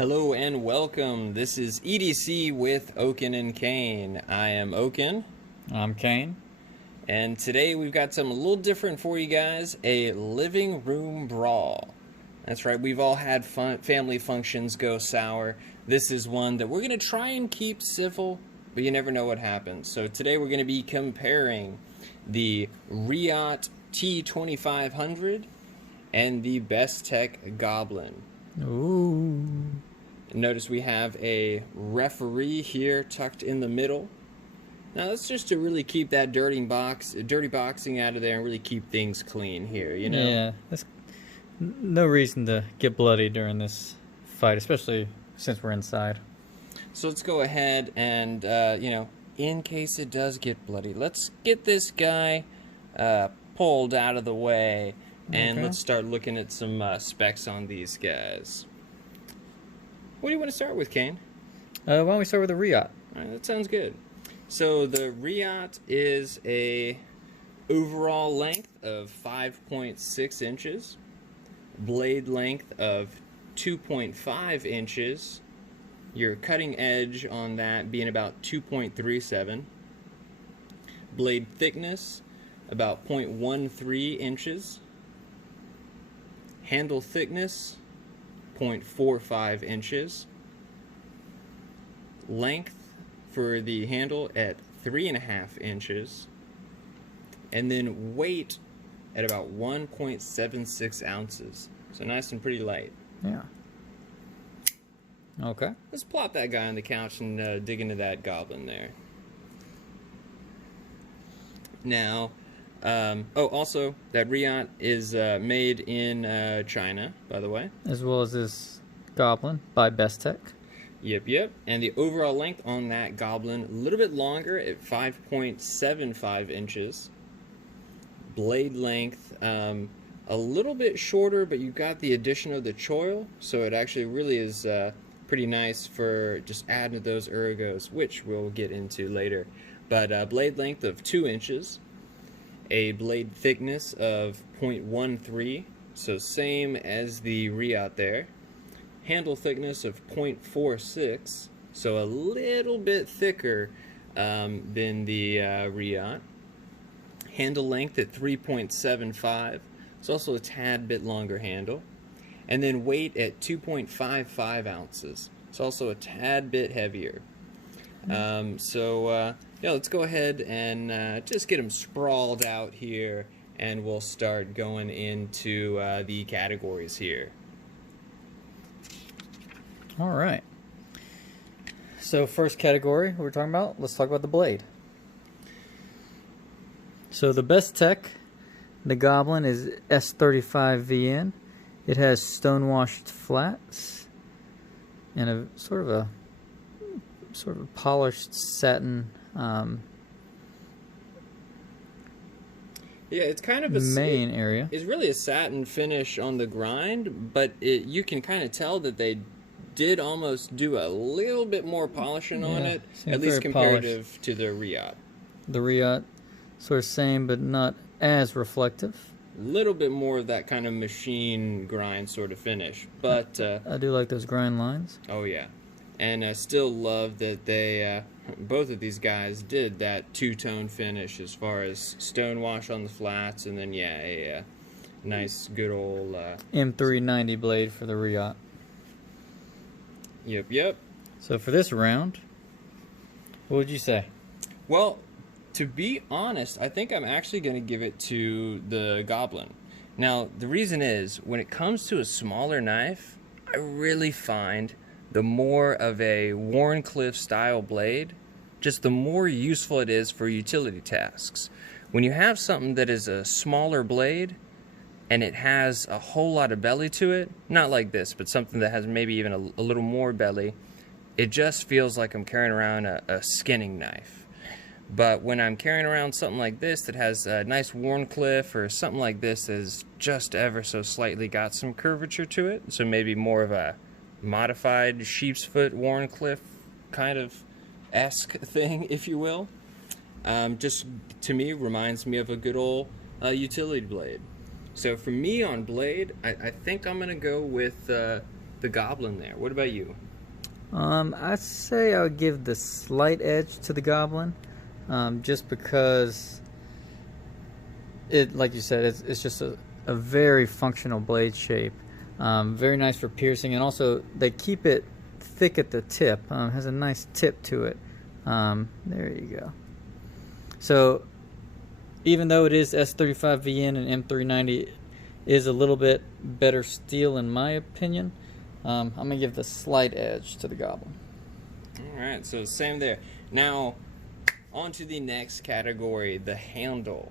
Hello and welcome. This is EDC with Oaken and Kane. I am Oaken. I'm Kane. And today we've got something a little different for you guys, a living room brawl. That's right, we've all had family functions go sour. This is one that we're going to try and keep civil, but you never know what happens. So today we're going to be comparing the Reate T2500 and the Bestech Goblin. Ooh. Notice we have a referee here tucked in the middle. Now that's just to really keep that dirty boxing out of there and really keep things clean here, you know? Yeah, there's no reason to get bloody during this fight, especially since we're inside. So let's go ahead and, in case it does get bloody, let's get this guy pulled out of the way and let's start looking at some specs on these guys. What do you want to start with, Kane? Why don't we start with the Reate? All right, that sounds good. So the Reate is a overall length of 5.6 inches, blade length of 2.5 inches, your cutting edge on that being about 2.37, blade thickness about 0.13 inches, handle thickness 0.45 inches, length for the handle at 3.5 inches, and then weight at about 1.76 ounces. So nice and pretty light. Yeah. Okay. Let's plop that guy on the couch and dig into that goblin there. Now, also, that Reate is made in China, by the way. As well as this Goblin by Bestech. Yep. And the overall length on that goblin, a little bit longer at 5.75 inches. Blade length, a little bit shorter, but you got the addition of the choil, so it actually really is pretty nice for just adding to those ergos, which we'll get into later. But blade length of 2 inches. A blade thickness of 0.13, so same as the Reate there. Handle thickness of 0.46, so a little bit thicker than the Reate. Handle length at 3.75, it's also a tad bit longer handle. And then weight at 2.55 ounces, it's also a tad bit heavier. Yeah, let's go ahead and just get them sprawled out here, and we'll start going into the categories here. All right. So first category we're talking about, let's talk about the blade. So the Bestech, the Goblin, is S35VN. It has stone-washed flats and a sort of polished satin. Yeah, it's kind of a main area. It's really a satin finish on the grind, but you can kind of tell that they did almost do a little bit more polishing on it, at least comparative to the Reate. The Reate, sort of same, but not as reflective. A little bit more of that kind of machine grind sort of finish, but I do like those grind lines. Oh yeah. And I still love that they, both of these guys did that two-tone finish as far as stone wash on the flats, and then, yeah, a nice, good old... M390 blade for the Reate. Yep. So for this round, what would you say? Well, to be honest, I think I'm actually going to give it to the Goblin. Now, the reason is, when it comes to a smaller knife, I really find... the more of a Wharncliffe style blade, just the more useful it is for utility tasks. When you have something that is a smaller blade and it has a whole lot of belly to it, not like this, but something that has maybe even a little more belly, it just feels like I'm carrying around a skinning knife. But when I'm carrying around something like this that has a nice Wharncliffe, or something like this that has just ever so slightly got some curvature to it, so maybe more of a modified sheep's foot Wharncliffe kind of esque thing, if you will, just to me reminds me of a good old utility blade. So for me on blade, I think I'm gonna go with the Goblin there. What about you? I'd say I would give the slight edge to the Goblin, just because it, like you said, it's just a very functional blade shape. Very nice for piercing, and also they keep it thick at the tip. Has a nice tip to it. There you go. So even though it is S35VN and M390 is a little bit better steel in my opinion, I'm going to give the slight edge to the Goblin. Alright, so same there. Now, on to the next category, the handle.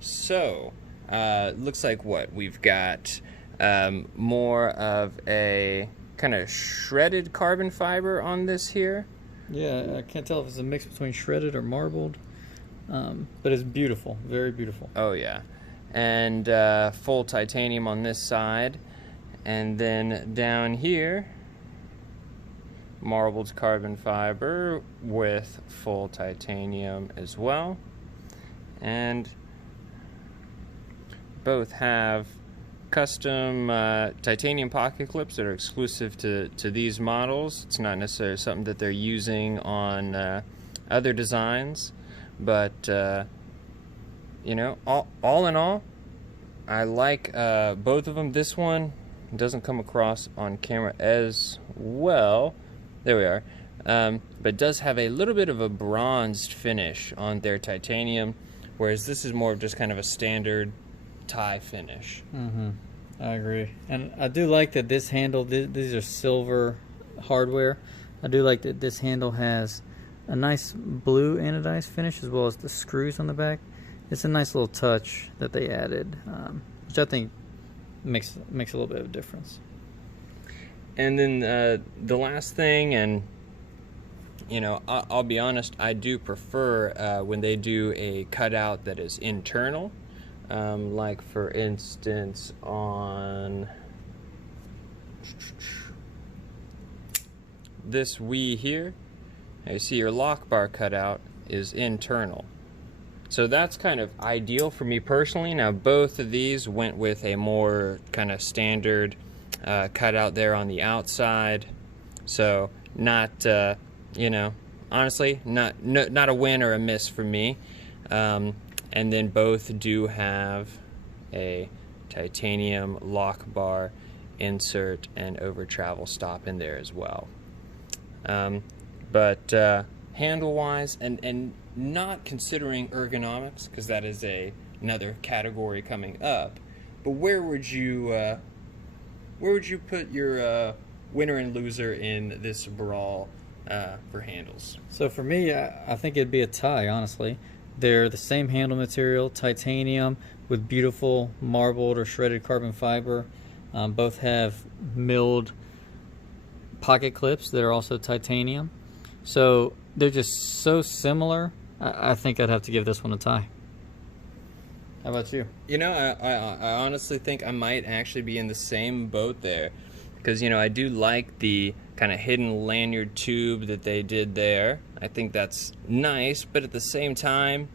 So, looks like what? We've got more of a kind of shredded carbon fiber on this here. Yeah, I can't tell if it's a mix between shredded or marbled, but it's beautiful, very beautiful. Oh yeah, and full titanium on this side, and then down here, marbled carbon fiber with full titanium as well, and both have custom titanium pocket clips that are exclusive to these models. It's not necessarily something that they're using on other designs, but you know, all in all, I like both of them. This one doesn't come across on camera as well. There we are. But does have a little bit of a bronzed finish on their titanium, whereas this is more of just kind of a standard tie finish. I agree, and I do like that this handle, these are silver hardware. I do like that this handle has a nice blue anodized finish as well as the screws on the back. It's a nice little touch that they added, which I think makes a little bit of a difference. And then the last thing, and you know, I'll be honest, I do prefer when they do a cutout that is internal. Like for instance on this Wii here, you see your lock bar cutout is internal. So that's kind of ideal for me personally. Now both of these went with a more kind of standard cutout there on the outside. So not, you know, honestly, not a win or a miss for me. And then both do have a titanium lock bar insert and over travel stop in there as well. But handle wise, and not considering ergonomics, because that is another category coming up, but where would you put your winner and loser in this brawl for handles? So for me, I think it'd be a tie, honestly. They're the same handle material, titanium, with beautiful marbled or shredded carbon fiber. Both have milled pocket clips that are also titanium. So they're just so similar. I think I'd have to give this one a tie. How about you? You know, I honestly think I might actually be in the same boat there. Because, you know, I do like the kind of hidden lanyard tube that they did there. I think that's nice, but at the same time,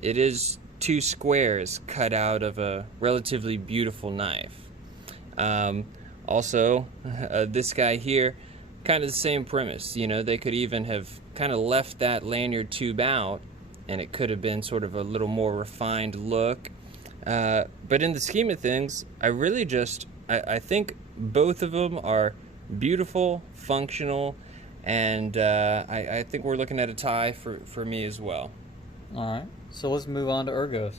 it is two squares cut out of a relatively beautiful knife. Also, this guy here, kind of the same premise. You know, they could even have kind of left that lanyard tube out, and it could have been sort of a little more refined look. But in the scheme of things, I really just, I think both of them are beautiful, functional, and I think we're looking at a tie for me as well. All right, so let's move on to ergos.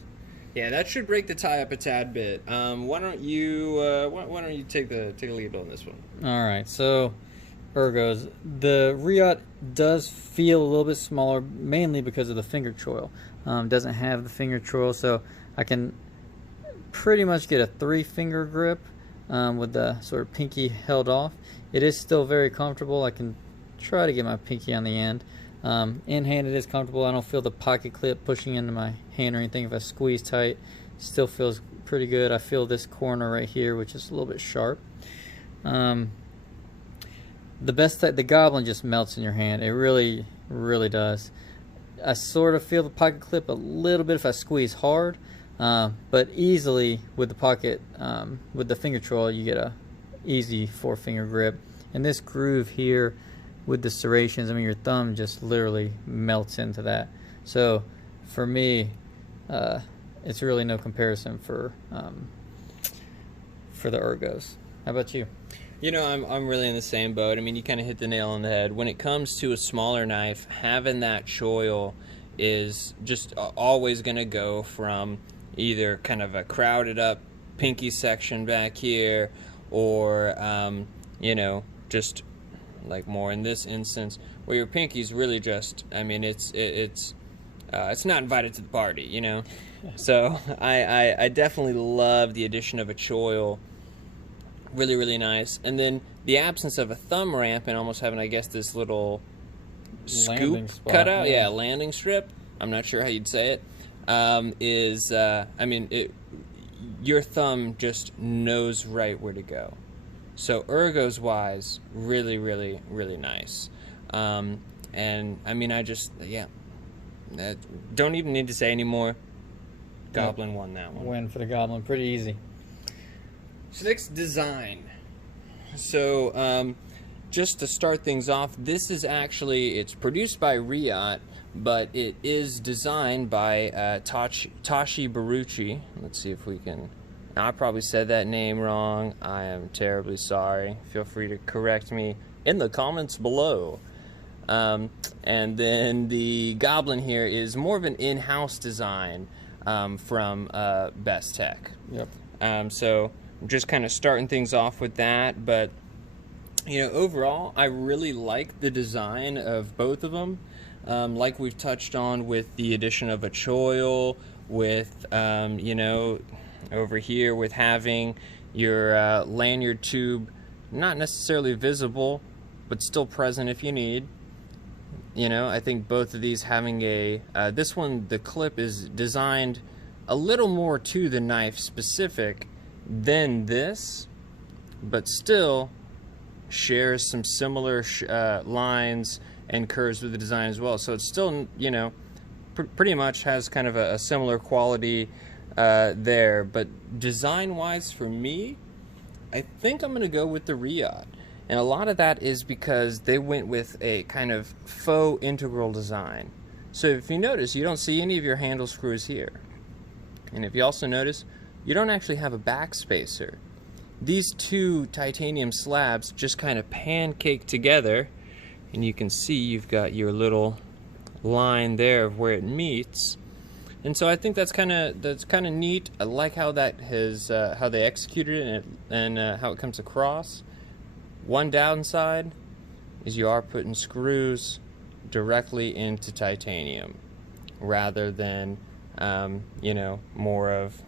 Yeah, that should break the tie up a tad bit. Why don't you take the lead on this one? All right, so ergos. The Reate does feel a little bit smaller, mainly because of the finger choil. Doesn't have the finger choil, so I can pretty much get a 3-finger grip with the sort of pinky held off. It is still very comfortable. I can try to get my pinky on the end. In hand it is comfortable. I don't feel the pocket clip pushing into my hand or anything. If I squeeze tight, it still feels pretty good. I feel this corner right here, which is a little bit sharp. The Goblin just melts in your hand. It really, really does. I sort of feel the pocket clip a little bit if I squeeze hard, but easily with the pocket, with the finger choil, you get easy 4-finger grip. And this groove here with the serrations, I mean, your thumb just literally melts into that. So for me, it's really no comparison for the Ergos. How about you? You know, I'm really in the same boat. I mean, you kind of hit the nail on the head. When it comes to a smaller knife, having that choil is just always going to go from either kind of a crowded up pinky section back here, or you know, just like more in this instance where your pinky's really just, I mean, it's not invited to the party, you know. So I definitely love the addition of a choil. Really, really nice. And then the absence of a thumb ramp and almost having, I guess, this little scoop cutout, yeah, landing strip. I'm not sure how you'd say it. I mean, your thumb just knows right where to go. So Ergos wise, really, really, really nice. And I mean, don't even need to say anymore. Goblin won that one. Win for the Goblin, pretty easy. So next, design. So just to start things off, this is actually, it's produced by Reate, but it is designed by Tashi Baruchi. Let's see if we can, I probably said that name wrong. I am terribly sorry. Feel free to correct me in the comments below. And then the Goblin here is more of an in-house design from Bestech. Yep. So I'm just kind of starting things off with that, but you know, overall, I really like the design of both of them. Like we've touched on with the addition of a choil, with you know, over here with having your lanyard tube not necessarily visible, but still present if you need. You know, I think both of these having a this one, the clip is designed a little more to the knife specific than this, but still shares some similar lines and curves with the design as well. So it's still, you know, pretty much has kind of a similar quality there. But design-wise, for me, I think I'm going to go with the Reate. And a lot of that is because they went with a kind of faux integral design. So if you notice, you don't see any of your handle screws here. And if you also notice, you don't actually have a back spacer. These two titanium slabs just kind of pancake together, and you can see you've got your little line there of where it meets. And so I think that's kind of neat. I like how that has how they executed it and how it comes across. One downside is you are putting screws directly into titanium rather than you know, more of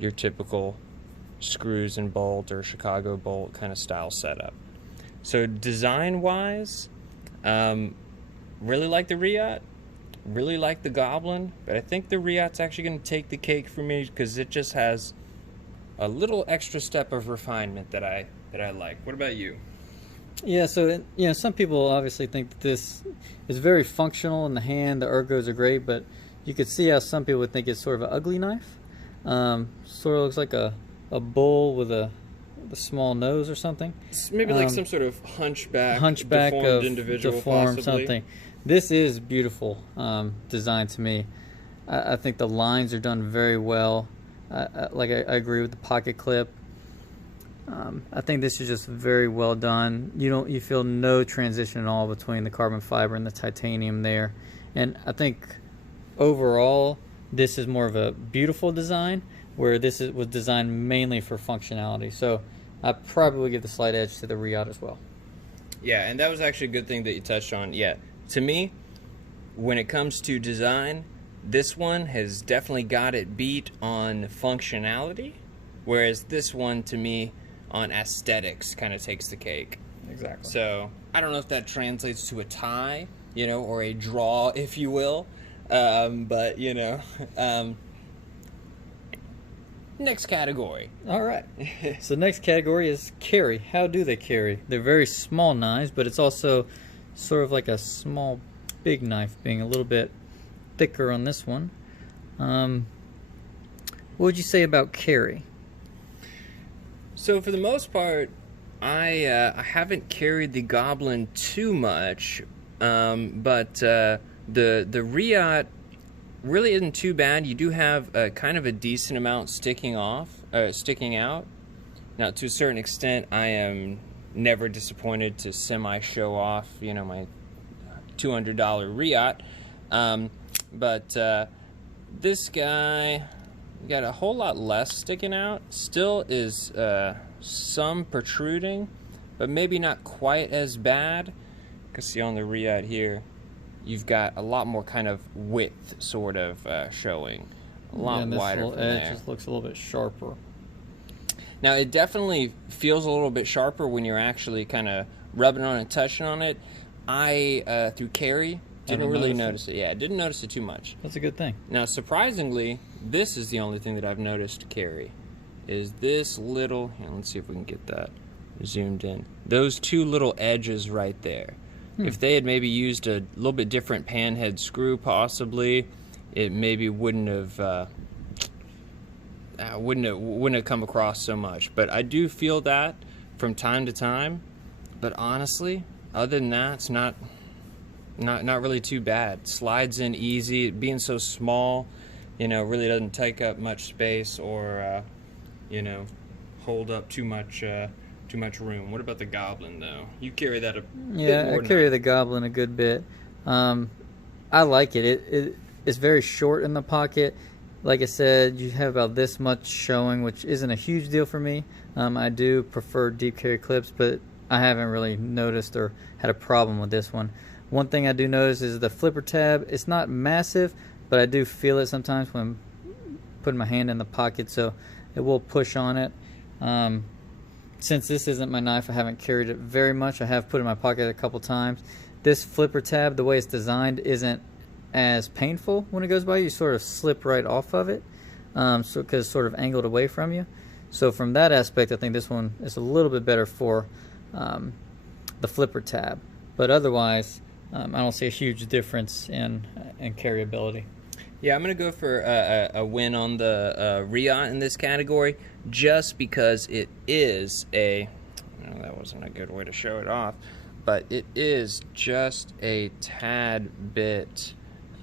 your typical screws and bolt or Chicago bolt kind of style setup. So design wise, really like the Reate, really like the Goblin, but I think the Reate's actually going to take the cake for me because it just has a little extra step of refinement that I like. What about you? Yeah, so you know, some people obviously think that this is very functional in the hand. The Ergos are great, but you could see how some people would think it's sort of an ugly knife. Sort of looks like a bull with a small nose or something. It's maybe like some sort of hunchback deformed of individual, deformed possibly. something. This is beautiful design to me. I think the lines are done very well. I agree with the pocket clip. I think this is just very well done. You feel no transition at all between the carbon fiber and the titanium there. And I think overall this is more of a beautiful design, where this was designed mainly for functionality. So I probably would give the slight edge to the Reate as well. Yeah, and that was actually a good thing that you touched on. Yeah, to me, when it comes to design, this one has definitely got it beat on functionality, whereas this one, to me, on aesthetics kind of takes the cake. Exactly. So I don't know if that translates to a tie, you know, or a draw, if you will. But, you know, next category. All right. So next category is carry. How do they carry? They're very small knives, but it's also sort of like a small, big knife, being a little bit thicker on this one. What would you say about carry? So for the most part, I haven't carried the Goblin too much, but the Reate really isn't too bad. You do have kind of a decent amount sticking out. Now, to a certain extent, I am never disappointed to semi-show off, my $200 Reate. But this guy got a whole lot less sticking out. Still is some protruding, but maybe not quite as bad. You can see on the Reate here, you've got a lot more kind of width sort of showing. A lot wider from there. Edge just looks a little bit sharper. Now, it definitely feels a little bit sharper when you're actually kind of rubbing on it and touching on it. I, through carry, didn't really notice it. Yeah, I didn't notice it too much. That's a good thing. Now, surprisingly, this is the only thing that I've noticed carry, is this little, let's see if we can get that zoomed in. Those two little edges right there. If they had maybe used a little bit different pan head screw, possibly, it maybe wouldn't have come across so much. But I do feel that from time to time. But honestly, other than that, it's not really too bad. Slides in easy. Being so small, really doesn't take up much space or hold up too much room. What about the Goblin, though? You carry that a bit more. I carry the Goblin a good bit. I like it. It's very short in the pocket. Like I said, you have about this much showing, which isn't a huge deal for me. I do prefer deep carry clips, but I haven't really noticed or had a problem with this one. One thing I do notice is the flipper tab. It's not massive, but I do feel it sometimes when putting my hand in the pocket, so it will push on it. Since this isn't my knife, I haven't carried it very much. I have put it in my pocket a couple times. This flipper tab, the way it's designed, isn't as painful when it goes by. You sort of slip right off of it, because it's sort of angled away from you. So from that aspect, I think this one is a little bit better for the flipper tab. But otherwise, I don't see a huge difference in carryability. Yeah, I'm going to go for a win on the Reate in this category, just because it is that wasn't a good way to show it off, but it is just a tad bit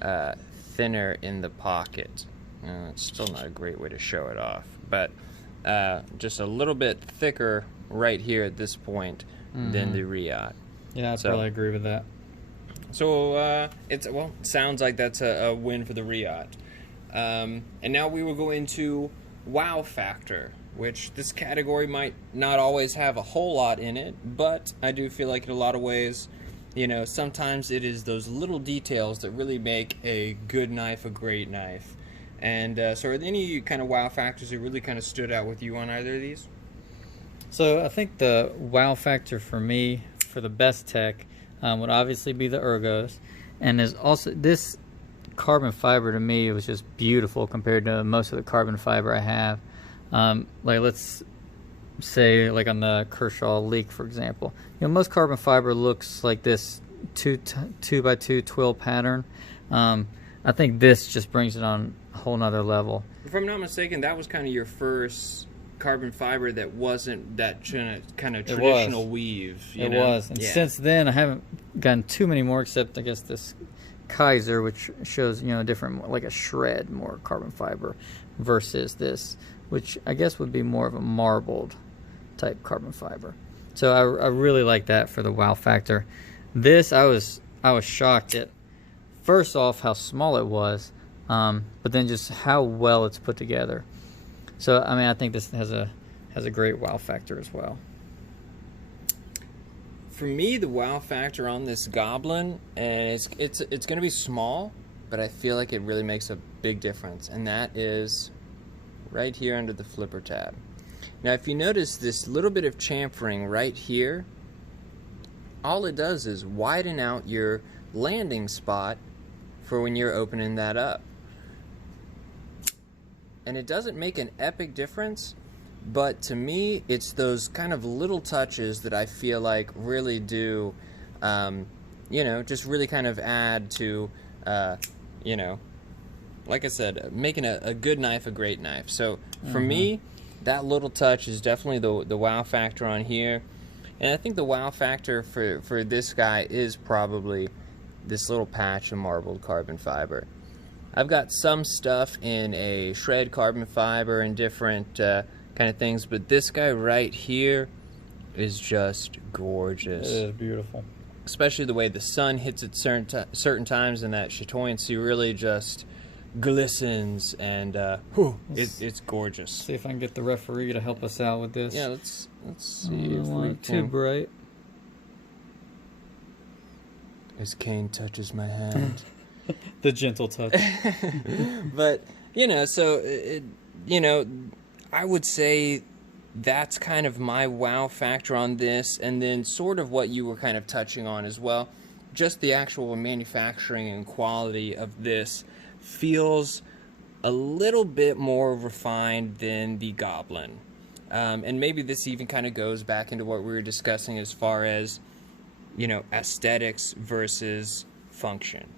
thinner in the pocket. It's still not a great way to show it off, but just a little bit thicker right here at this point than the Reate. Yeah, I probably agree with that. So it sounds like that's a win for the Reate. And now we will go into wow factor, which this category might not always have a whole lot in it, but I do feel like in a lot of ways, sometimes it is those little details that really make a good knife a great knife. And so are there any kind of wow factors that really kind of stood out with you on either of these? So I think the wow factor for me, for the Bestech, would obviously be the Ergos, and there's also this carbon fiber. To me, it was just beautiful compared to most of the carbon fiber I have. Like let's say like on the Kershaw Leak, for example, most carbon fiber looks like this 2x2 twill pattern. I think this just brings it on a whole nother level. If I'm not mistaken, that was kind of your first carbon fiber that wasn't that kind of traditional weave. It was. And since then, I haven't gotten too many more, except I guess this Kaiser, which shows different, like a shred more carbon fiber, versus this, which I guess would be more of a marbled type carbon fiber. So I really like that for the wow factor. This I was shocked at first off how small it was, but then just how well it's put together. So I think this has a great wow factor as well. For me, the wow factor on this Goblin, and it's going to be small, but I feel like it really makes a big difference, and that is right here under the flipper tab. Now, if you notice this little bit of chamfering right here, all it does is widen out your landing spot for when you're opening that up. And it doesn't make an epic difference, but to me, it's those kind of little touches that I feel like really do, just really kind of add to, like I said, making a good knife a great knife. So for me, that little touch is definitely the wow factor on here. And I think the wow factor for this guy is probably this little patch of marbled carbon fiber. I've got some stuff in a shred carbon fiber and different kind of things, but this guy right here is just gorgeous. It is beautiful. Especially the way the sun hits at certain times, and that chatoyancy really just glistens, and it's gorgeous. See if I can get the referee to help us out with this. Yeah, let's see if we Too can. bright. As Kane touches my hand. The gentle touch. But so I would say that's kind of my wow factor on this, and then sort of what you were kind of touching on as well. Just the actual manufacturing and quality of this feels a little bit more refined than the Goblin. And maybe this even kind of goes back into what we were discussing as far as, aesthetics versus function.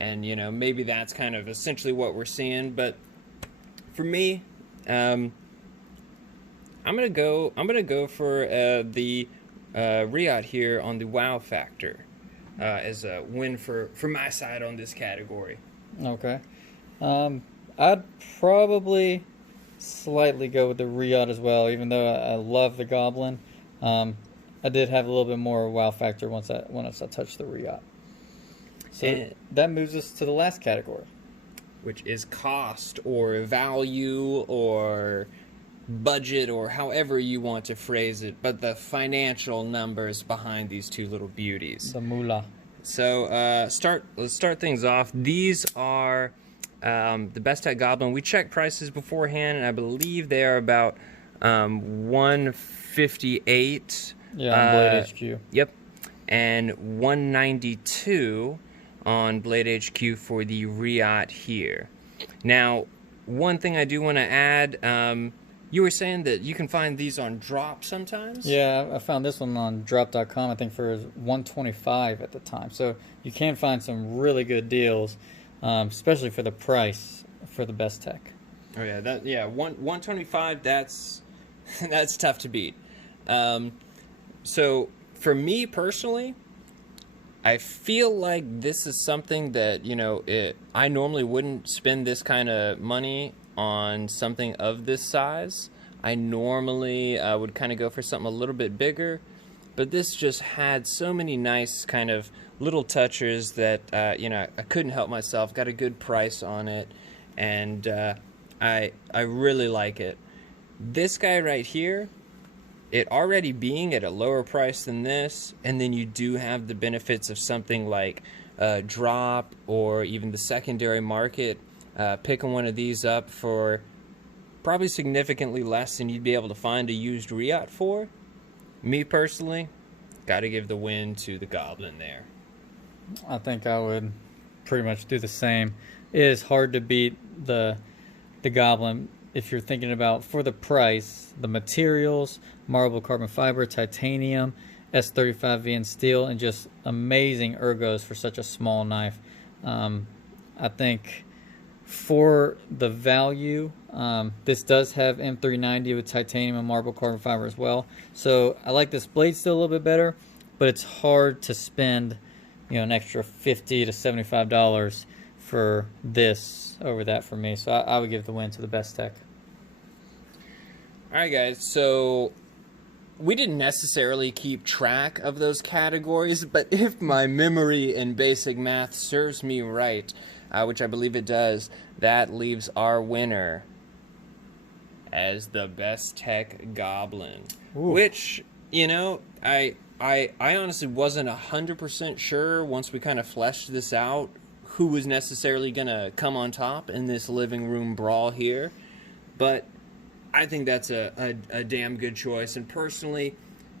And, maybe that's kind of essentially what we're seeing. But for me, I'm gonna go for the Reate here on the wow factor as a win for my side on this category. Okay. I'd probably slightly go with the Reate as well, even though I love the Goblin. I did have a little bit more wow factor once I touched the Reate. So that moves us to the last category, which is cost or value or budget or however you want to phrase it, but the financial numbers behind these two little beauties. the moolah. So let's start things off. These are the Bestech Goblin. We checked prices beforehand, and I believe they are about $158. Yeah, on Blade HQ. Yep, and $192 on Blade HQ for the Reate here. Now, one thing I do want to add, you were saying that you can find these on drop sometimes? Yeah, I found this one on drop.com, I think for $125 at the time. So you can find some really good deals, especially for the price for the Bestech. Oh yeah, $125. That's tough to beat. So for me personally, I feel like this is something that I normally wouldn't spend this kind of money on something of this size. I normally would kind of go for something a little bit bigger, but this just had so many nice kind of little touches that I couldn't help myself. Got a good price on it, and I really like it. This guy right here, it already being at a lower price than this, and then you do have the benefits of something like drop or even the secondary market. Picking one of these up for probably significantly less than you'd be able to find a used Reate for. Me personally, got to give the win to the Goblin there. I think I would pretty much do the same. It is hard to beat the Goblin if you're thinking about, for the price, the materials, marble carbon fiber, titanium, S35VN steel, and just amazing ergos for such a small knife. I think for the value, this does have M390 with titanium and marble carbon fiber as well. So I like this blade still a little bit better, but it's hard to spend an extra $50 to $75 for this over that for me. So I would give the win to the Bestech. Alright guys, so we didn't necessarily keep track of those categories, but if my memory and basic math serves me right, which I believe it does, that leaves our winner as the Bestech Goblin. Ooh. Which, I honestly wasn't 100% sure once we kind of fleshed this out who was necessarily going to come on top in this living room brawl here. But I think that's a damn good choice. And personally,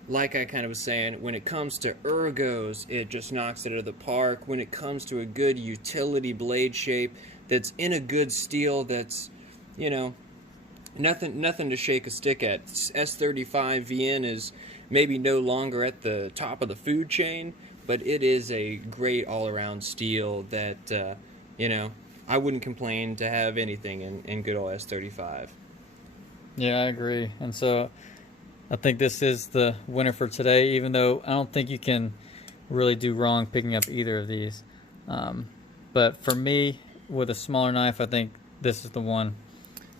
like I kind of was saying, when it comes to ergos, it just knocks it out of the park. When it comes to a good utility blade shape that's in a good steel that's, nothing to shake a stick at. S35VN is maybe no longer at the top of the food chain, but it is a great all-around steel that, I wouldn't complain to have anything in good old S35. Yeah, I agree. And so I think this is the winner for today, even though I don't think you can really do wrong picking up either of these. But for me, with a smaller knife, I think this is the one.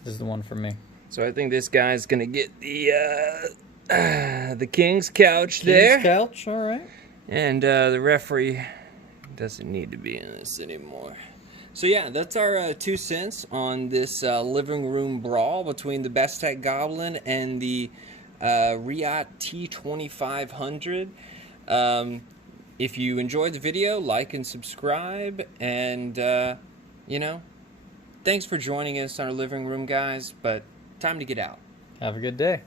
This is the one for me. So I think this guy's gonna get the King's Couch there. King's Couch, all right. And the referee doesn't need to be in this anymore. So yeah, that's our 2 cents on this living room brawl between the Bestech Goblin and the Reate T2500. If you enjoyed the video, like and subscribe, and you know, thanks for joining us on our living room, guys, but time to get out. Have a good day.